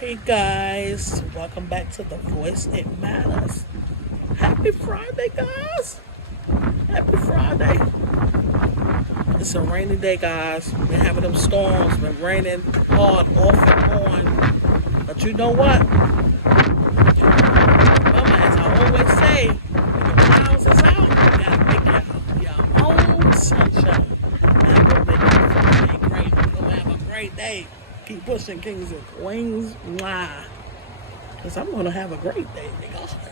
Hey guys, welcome back to The Voice It Matters. Happy Friday, guys. Happy Friday. It's a rainy day, guys. Been having them storms, been raining hard, off and on. But you know what? Remember, as I always say, when the clouds is out, you gotta make your own sunshine. And we're making Friday great. We're gonna have a great day. Keep pushing, kings and queens. Mwah. Because I'm going to have a great day, nigga.